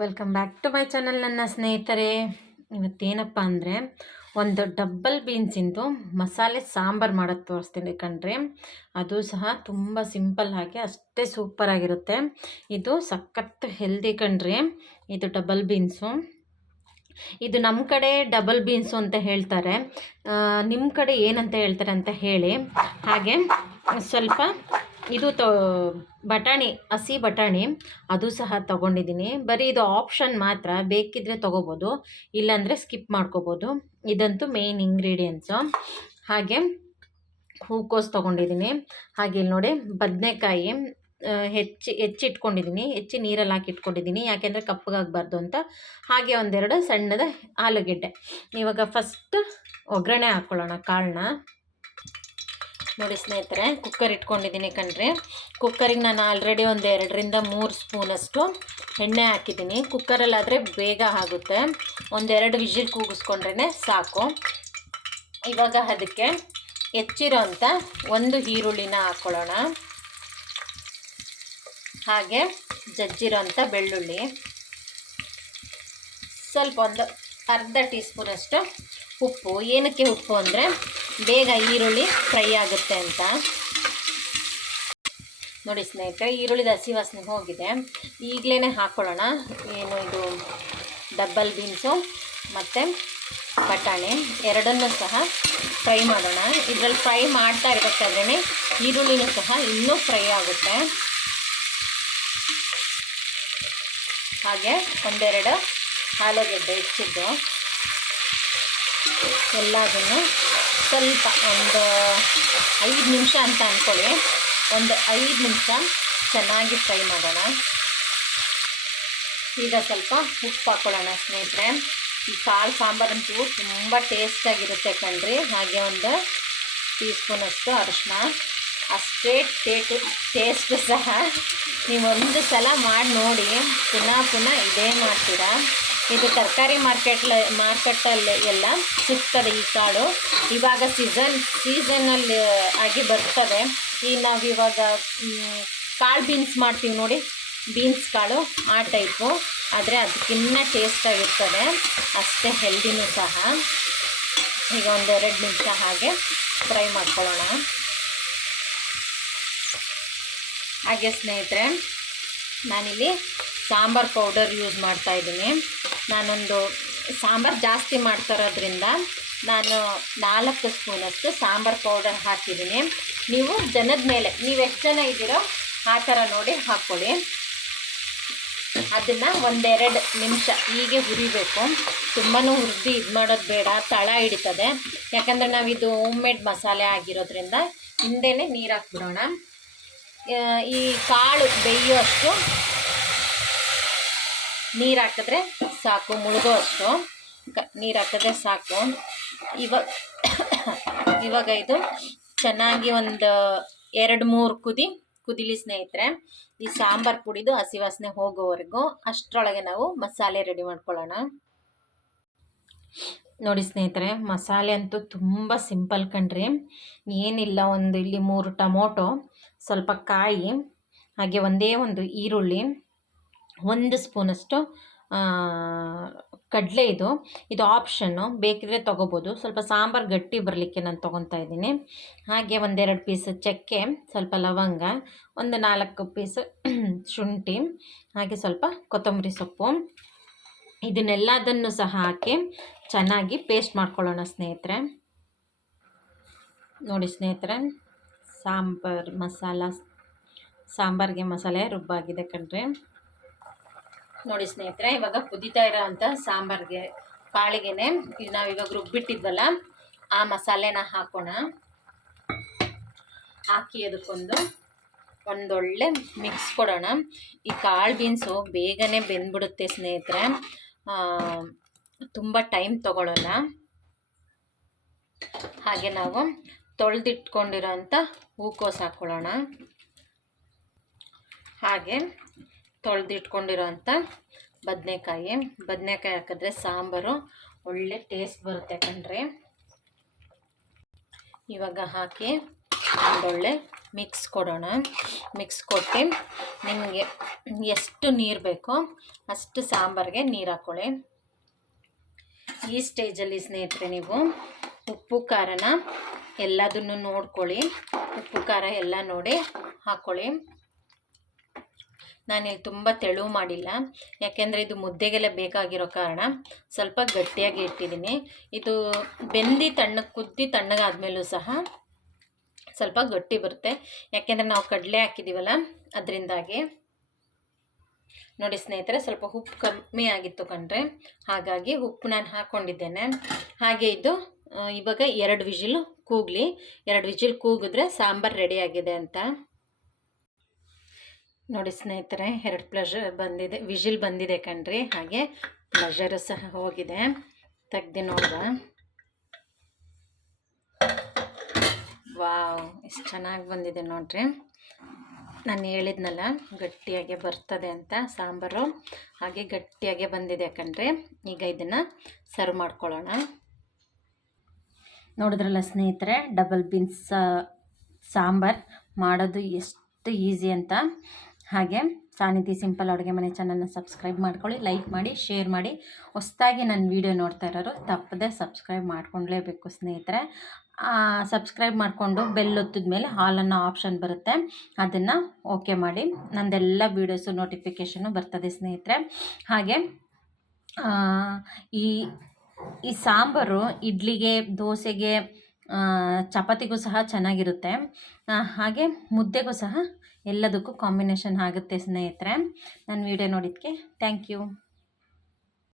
Welcome back to my channel ನನ್ನ ಸ್ನೇಹಿತರೆ. ಇವತ್ತೇನಪ್ಪ ಅಂದರೆ ಒಂದು ಡಬ್ಬಲ್ ಬೀನ್ಸಿಂದು ಮಸಾಲೆ ಸಾಂಬಾರು ಮಾಡೋದು ತೋರಿಸ್ತೀನಿ ಕಣ್ರಿ. ಅದು ಸಹ ತುಂಬ ಸಿಂಪಲ್ ಆಗಿ ಅಷ್ಟೇ ಸೂಪರಾಗಿರುತ್ತೆ. ಇದು ಸಖತ್ ಹೆಲ್ದಿ ಕಣ್ರಿ. ಇದು ಡಬಲ್ ಬೀನ್ಸು. ಇದು ನಮ್ಮ ಕಡೆ ಡಬಲ್ ಬೀನ್ಸು ಅಂತ ಹೇಳ್ತಾರೆ. ನಿಮ್ಮ ಕಡೆ ಏನಂತ ಹೇಳ್ತಾರೆ ಅಂತ ಹೇಳಿ. ಹಾಗೆ ಸ್ವಲ್ಪ ಇದು ಬಟಾಣಿ, ಹಸಿ ಬಟಾಣಿ ಅದು ಸಹ ತೊಗೊಂಡಿದ್ದೀನಿ. ಬರೀ ಇದು ಆಪ್ಷನ್ ಮಾತ್ರ, ಬೇಕಿದ್ದರೆ ತೊಗೋಬೋದು, ಇಲ್ಲಾಂದರೆ ಸ್ಕಿಪ್ ಮಾಡ್ಕೋಬೋದು. ಇದಂತೂ ಮೇನ್ ಇಂಗ್ರೀಡಿಯೆಂಟ್ಸು. ಹಾಗೆ ಹೂಕೋಸು ತೊಗೊಂಡಿದ್ದೀನಿ. ಹಾಗೆ ಇಲ್ಲಿ ನೋಡಿ ಬದನೆಕಾಯಿ ಹೆಚ್ಚಿಟ್ಕೊಂಡಿದ್ದೀನಿ, ಹೆಚ್ಚಿ ನೀರಲ್ಲಿ ಹಾಕಿ ಇಟ್ಕೊಂಡಿದ್ದೀನಿ, ಯಾಕೆಂದರೆ ಕಪ್ಪಗಾಗಬಾರ್ದು ಅಂತ. ಹಾಗೆ ಒಂದೆರಡು ಸಣ್ಣದ ಆಲೂಗೆಡ್ಡೆ. ಇವಾಗ ಫಸ್ಟ್ ಒಗ್ಗರಣೆ ಹಾಕ್ಕೊಳ್ಳೋಣ ಕಾಳನ್ನ. ನೋಡಿ ಸ್ನೇಹಿತರೆ, ಕುಕ್ಕರ್ ಇಟ್ಕೊಂಡಿದ್ದೀನಿ ಕಣ್ರಿ. ಕುಕ್ಕರಿಗೆ ನಾನು ಆಲ್ರೆಡಿ ಒಂದು 2-3 ಸ್ಪೂನಷ್ಟು ಎಣ್ಣೆ ಹಾಕಿದ್ದೀನಿ. ಕುಕ್ಕರಲ್ಲಾದರೆ ಬೇಗ ಆಗುತ್ತೆ, 1-2 ವಿಜಿಲ್ ಕೂಗಿಸ್ಕೊಂಡ್ರೇ ಸಾಕು. ಇವಾಗ ಅದಕ್ಕೆ ಹೆಚ್ಚಿರೋ ಅಂಥ ಒಂದು ಈರುಳ್ಳಿನ ಹಾಕ್ಕೊಳ್ಳೋಣ. ಹಾಗೆ ಜಜ್ಜಿರೋ ಅಂಥ ಬೆಳ್ಳುಳ್ಳಿ, ಸ್ವಲ್ಪ ಒಂದು ಅರ್ಧ ಟೀ ಸ್ಪೂನಷ್ಟು ಉಪ್ಪು. ಏನಕ್ಕೆ ಉಪ್ಪು ಅಂದರೆ ಬೇಗ ಈರುಳ್ಳಿ ಫ್ರೈ ಆಗುತ್ತೆ ಅಂತ. ನೋಡಿ ಸ್ನೇಹಿತರೆ, ಈರುಳ್ಳಿದ ಹಸಿ ವಾಸನೆ ಹೋಗಿದೆ. ಈಗಲೇ ಹಾಕ್ಕೊಳ್ಳೋಣ ಏನು ಇದು ಡಬ್ಬಲ್ ಬೀನ್ಸು ಮತ್ತು ಬಟಾಣಿ ಎರಡನ್ನೂ ಸಹ ಫ್ರೈ ಮಾಡೋಣ. ಇದರಲ್ಲಿ ಫ್ರೈ ಮಾಡ್ತಾ ಇರಬೇಕಾದ್ರೆ ಈರುಳ್ಳಿನೂ ಸಹ ಇನ್ನೂ ಫ್ರೈ ಆಗುತ್ತೆ. ಹಾಗೆ ಒಂದೆರಡು ಆಲೂಗೆಡ್ಡೆ ಹೆಚ್ಚಿದ್ದು ಎಲ್ಲದನ್ನು ಸ್ವಲ್ಪ ಒಂದು 5 ನಿಮಿಷ ಅಂತ ಅಂದ್ಕೊಳ್ಳಿ, ಒಂದು 5 ನಿಮಿಷ ಚೆನ್ನಾಗಿ ಫ್ರೈ ಮಾಡೋಣ. ಈಗ ಸ್ವಲ್ಪ ಉಪ್ಪು ಹಾಕ್ಕೊಳ್ಳೋಣ ಸ್ನೇಹಿತರೆ. ಈ ಕಾಳು ಸಾಂಬಾರಂತೂ ತುಂಬ ಟೇಸ್ಟಾಗಿರುತ್ತೆ ಕಣ್ರಿ. ಹಾಗೆ ಒಂದು ಟೀ ಸ್ಪೂನಷ್ಟು ಅರಿಶಿನ. ಅಷ್ಟೇ ಟೇಸ್ಟ್ ಸಹ. ನೀವು ಒಂದು ಸಲ ಮಾಡಿ ನೋಡಿ, ಪುನಃ ಇದೇ ಮಾಡ್ತೀರಾ. ಇದು ತರಕಾರಿ ಮಾರ್ಕೆಟಲ್ಲಿ ಎಲ್ಲ ಸಿಗ್ತದೆ ಈ ಕಾಳು. ಇವಾಗ ಸೀಸನಲ್ಲಿ ಆಗಿ ಬರ್ತದೆ. ಈ ನಾವಿವಾಗ ಕಾಳು ಬೀನ್ಸ್ ಮಾಡ್ತೀವಿ ನೋಡಿ, ಬೀನ್ಸ್ ಕಾಳು ಆ ಟೈಪು, ಆದರೆ ಅದಕ್ಕಿನ್ನ ಟೇಸ್ಟಾಗಿರ್ತದೆ, ಅಷ್ಟೇ ಹೆಲ್ದಿನೂ ಸಹ. ಈಗ 1-2 ನಿಮಿಷ ಹಾಗೆ ಫ್ರೈ ಮಾಡ್ಕೊಳ್ಳೋಣ. ಹಾಗೆ ಸ್ನೇಹಿತರೆ, ನಾನಿಲ್ಲಿ ಸಾಂಬಾರು ಪೌಡರ್ ಯೂಸ್ ಮಾಡ್ತಾಯಿದ್ದೀನಿ. ನಾನೊಂದು ಸಾಂಬಾರು ಜಾಸ್ತಿ ಮಾಡ್ತಾರೋದ್ರಿಂದ ನಾನು 4 ಸ್ಪೂನಷ್ಟು ಸಾಂಬಾರು ಪೌಡರ್ ಹಾಕಿದ್ದೀನಿ. ನೀವು ಜನದ ಮೇಲೆ, ನೀವು ಎಷ್ಟು ಜನ ಇದ್ದೀರೋ ಆ ಥರ ನೋಡಿ ಹಾಕ್ಕೊಳ್ಳಿ. ಅದನ್ನು 1-2 ನಿಮಿಷ ಹೀಗೆ ಹುರಿಬೇಕು. ತುಂಬಾ ಹುರಿದು ಇದು ಮಾಡೋದು ಬೇಡ, ತಳ ಹಿಡಿತದೆ. ಯಾಕಂದರೆ ನಾವಿದು ಹೋಮ್ ಮೇಡ್ ಮಸಾಲೆ ಆಗಿರೋದ್ರಿಂದ ಹಿಂದೆಯೇ ನೀರು ಹಾಕ್ಬಿಡೋಣ. ಈ ಕಾಳು ಬೇಯೋ ಅಷ್ಟು ನೀರು ಹಾಕಿದ್ರೆ ಸಾಕು, ಮುಳುಗೋ ಅಷ್ಟು ನೀರು ಹಾಕಿದ್ರೆ ಸಾಕು. ಇವಾಗ ಇದು ಚೆನ್ನಾಗಿ ಒಂದು 2-3 ಕುದಿಲಿ ಸ್ನೇಹಿತರೆ. ಈ ಸಾಂಬಾರು ಪುಡಿದು ಹಸಿ ವಾಸನೆ ಹೋಗೋವರೆಗೂ ಅಷ್ಟರೊಳಗೆ ನಾವು ಮಸಾಲೆ ರೆಡಿ ಮಾಡ್ಕೊಳ್ಳೋಣ. ನೋಡಿ ಸ್ನೇಹಿತರೆ, ಮಸಾಲೆ ಅಂತೂ ತುಂಬ ಸಿಂಪಲ್ ಕಣ್ರಿ. ಏನಿಲ್ಲ, ಇಲ್ಲಿ 3 ಟೊಮೊಟೊ, ಸ್ವಲ್ಪ ಕಾಯಿ, ಹಾಗೆ ಒಂದು ಈರುಳ್ಳಿ, 1 ಸ್ಪೂನಷ್ಟು ಕಡಲೆ. ಇದು ಆಪ್ಷನ್ನು, ಬೇಕಿದ್ರೆ ತೊಗೋಬೋದು. ಸ್ವಲ್ಪ ಸಾಂಬಾರು ಗಟ್ಟಿ ಬರಲಿಕ್ಕೆ ನಾನು ತೊಗೊತಾ ಇದ್ದೀನಿ. ಹಾಗೆ 1-2 ಪೀಸ್ ಚಕ್ಕೆ, ಸ್ವಲ್ಪ ಲವಂಗ, 4 ಪೀಸ್ ಶುಂಠಿ, ಹಾಗೆ ಸ್ವಲ್ಪ ಕೊತ್ತಂಬರಿ ಸೊಪ್ಪು. ಇದನ್ನೆಲ್ಲದನ್ನು ಸಹ ಹಾಕಿ ಚೆನ್ನಾಗಿ ಪೇಸ್ಟ್ ಮಾಡ್ಕೊಳ್ಳೋಣ ಸ್ನೇಹಿತರೆ. ನೋಡಿ ಸ್ನೇಹಿತರೆ, ಸಾಂಬಾರಿಗೆ ಮಸಾಲೆ ರುಬ್ಬಾಗಿದೆ ಕಣ್ರಿ. ನೋಡಿ ಸ್ನೇಹಿತರೆ, ಇವಾಗ ಕುದೀತಾ ಇರೋ ಅಂಥ ಸಾಂಬಾರಿಗೆ ಕಾಳಿಗೆ ನಾವಿವಾಗ ರುಬ್ಬಿಟ್ಟಿದ್ವಲ್ಲ ಆ ಮಸಾಲೆನ ಹಾಕೋಣ. ಹಾಕಿ ಒಂದೊಳ್ಳೆ ಮಿಕ್ಸ್ ಕೊಡೋಣ. ಈ ಕಾಳು ಬೀನ್ಸು ಬೇಗನೆ ಬೆಂದ್ಬಿಡುತ್ತೆ ಸ್ನೇಹಿತರೆ, ತುಂಬ ಟೈಮ್ ತೊಗೊಳ್ಳೋಲ್ಲ. ಹಾಗೆ ನಾವು ತೊಳೆದಿಟ್ಕೊಂಡಿರೋ ಅಂಥ ಹೂಕೋಸು ಹಾಕ್ಕೊಳ್ಳೋಣ. ಹಾಗೆ ತೊಳೆದಿಟ್ಕೊಂಡಿರೋ ಅಂಥ ಬದನೆಕಾಯಿ ಹಾಕಿದ್ರೆ ಸಾಂಬಾರು ಒಳ್ಳೆ ಟೇಸ್ಟ್ ಬರುತ್ತೆ ಕಣ್ರಿ. ಇವಾಗ ಹಾಕಿ ಒಂದೊಳ್ಳೆ ಮಿಕ್ಸ್ ಕೊಡೋಣ. ಮಿಕ್ಸ್ ಕೊಟ್ಟು ನಿಮಗೆ ಎಷ್ಟು ನೀರು ಬೇಕೋ ಅಷ್ಟು ಸಾಂಬಾರಿಗೆ ನೀರು ಹಾಕ್ಕೊಳ್ಳಿ. ಈ ಸ್ಟೇಜಲ್ಲಿ ಸ್ನೇಹಿತರೆ ನೀವು ಉಪ್ಪು ಖಾರನ ಎಲ್ಲದನ್ನು ನೋಡ್ಕೊಳ್ಳಿ. ಉಪ್ಪು ಖಾರ ಎಲ್ಲ ನೋಡಿ ಹಾಕ್ಕೊಳ್ಳಿ. ನಾನಿಲ್ಲಿ ತುಂಬ ತೆಳು ಮಾಡಿಲ್ಲ, ಯಾಕೆಂದರೆ ಇದು ಮುದ್ದೆಗೆಲ್ಲ ಬೇಕಾಗಿರೋ ಕಾರಣ ಸ್ವಲ್ಪ ಗಟ್ಟಿಯಾಗಿ ಇಟ್ಟಿದ್ದೀನಿ. ಇದು ಬೆಂದು ತಣ್ಣಗೆ ಕುದ್ದು ತಣ್ಣಗಾದ್ಮೇಲೂ ಸಹ ಸ್ವಲ್ಪ ಗಟ್ಟಿ ಬರುತ್ತೆ, ಯಾಕೆಂದರೆ ನಾವು ಕಡಲೆ ಹಾಕಿದ್ದೀವಲ್ಲ ಅದರಿಂದಾಗಿ. ನೋಡಿ ಸ್ನೇಹಿತರೆ, ಸ್ವಲ್ಪ ಉಪ್ಪು ಕಮ್ಮಿ ಆಗಿತ್ತು ಕಣ್ರೆ, ಹಾಗಾಗಿ ಉಪ್ಪು ನಾನು ಹಾಕ್ಕೊಂಡಿದ್ದೇನೆ. ಹಾಗೆ ಇದು ಇವಾಗ 2 ವಿಜಿಲ್ ಕೂಗಲಿ. 2 ವಿಜಿಲ್ ಕೂಗಿದ್ರೆ ಸಾಂಬಾರು ರೆಡಿಯಾಗಿದೆ ಅಂತ. ನೋಡಿ ಸ್ನೇಹಿತರೆ, 2 ವಿಜಿಲ್ ಬಂದಿದೆ ಕಣ್ರಿ. ಹಾಗೆ ಪ್ಲೆಷರು ಸಹ ಹೋಗಿದೆ. ತೆಗ್ದು ನೋಡ್ದ, ವಾವ್, ಎಷ್ಟು ಚೆನ್ನಾಗಿ ಬಂದಿದೆ ನೋಡ್ರಿ. ನಾನು ಹೇಳಿದ್ನಲ್ಲ ಗಟ್ಟಿಯಾಗೆ ಬರ್ತದೆ ಅಂತ ಸಾಂಬಾರು, ಹಾಗೆ ಗಟ್ಟಿಯಾಗೆ ಬಂದಿದೆ ಕಣ್ರಿ. ಈಗ ಇದನ್ನು ಸರ್ವ್ ಮಾಡ್ಕೊಳ್ಳೋಣ. ನೋಡಿದ್ರಲ್ಲ ಸ್ನೇಹಿತರೆ, ಡಬಲ್ ಬೀನ್ಸ್ ಸಾಂಬಾರು ಮಾಡೋದು ಎಷ್ಟು ಈಸಿ ಅಂತ. ಹಾಗೆ ಸಾನಿಧಿ ಸಿಂಪಲ್ ಅಡುಗೆ ಮನೆ ಚಾನಲ್ನ ಸಬ್ಸ್ಕ್ರೈಬ್ ಮಾಡ್ಕೊಳ್ಳಿ, ಲೈಕ್ ಮಾಡಿ, ಶೇರ್ ಮಾಡಿ. ಹೊಸ್ದಾಗಿ ನನ್ನ ವೀಡಿಯೋ ನೋಡ್ತಾ ಇರೋರು ತಪ್ಪದೆ ಸಬ್ಸ್ಕ್ರೈಬ್ ಮಾಡ್ಕೊಳ್ಳೇಬೇಕು ಸ್ನೇಹಿತರೆ. ಸಬ್ಸ್ಕ್ರೈಬ್ ಮಾಡಿಕೊಂಡು ಬೆಲ್ ಒತ್ತಿದ ಮೇಲೆ ಆಲ್ ಅನ್ನೋ ಆಪ್ಷನ್ ಬರುತ್ತೆ, ಅದನ್ನು ಓಕೆ ಮಾಡಿ. ನಂದೆಲ್ಲ ವೀಡಿಯೋಸು ನೋಟಿಫಿಕೇಷನ್ನು ಬರ್ತದೆ ಸ್ನೇಹಿತರೆ. ಹಾಗೆ ಈ ಸಾಂಬಾರು ಇಡ್ಲಿಗೆ, ದೋಸೆಗೆ, ಚಪಾತಿಗೂ ಸಹ ಚೆನ್ನಾಗಿರುತ್ತೆ. ಹಾಗೆ ಮುದ್ದೆಗೂ ಸಹ ಎಲ್ಲದಕ್ಕೂ ಕಾಂಬಿನೇಷನ್ ಆಗುತ್ತೆ ಸ್ನೇಹಿತರೆ. ನನ್ನ ವೀಡಿಯೋ ನೋಡಿದ್ದಕ್ಕೆ ಥ್ಯಾಂಕ್ ಯು.